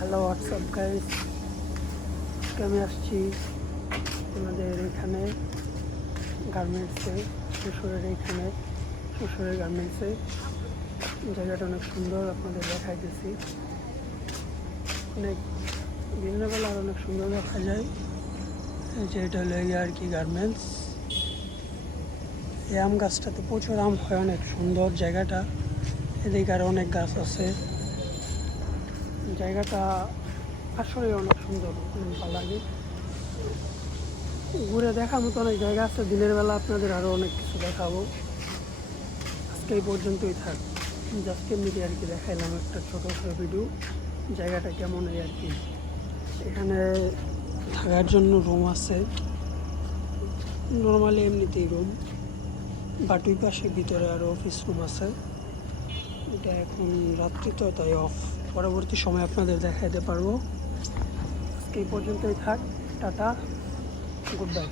Hello WhatsApp guys, আমি আসছি আমাদের এখানে গার্মেন্টসে, শ্বশুরের গার্মেন্টসে। জায়গাটা অনেক সুন্দর, আপনাদের দেখাইতেছি। অনেক দিনের বেলা আর অনেক সুন্দর দেখা যায়। এই যে এটা হলো আর কি গার্মেন্টস। এই আম গাছটাতে প্রচুর আম হয়, অনেক সুন্দর জায়গাটা। এদিকে আরও অনেক গাছ আছে। জায়গাটা আসলে অনেক সুন্দর, অনেক ভালো লাগে। ঘুরে দেখার মতো অনেক জায়গা আছে। দিনের বেলা আপনাদের আরও অনেক কিছু দেখাবো। আজকে এই পর্যন্তই থাক। জাস্ট এমনিতে আর কি দেখাইলাম একটা ছোটো ভিডিও, জায়গাটা কেমন হয় আর কি। এখানে থাকার জন্য রুম আছে, নর্মালি এমনিতেই রুম, বাট ওই পাশে ভিতরে আরও অফিস রুম আছে। এটা এখন রাত্রি তো, তাই অফ। পরবর্তী সময় আপনাদের দেখাইতে পারবো। আজকে এই পর্যন্তই থাক। Tata, good bye.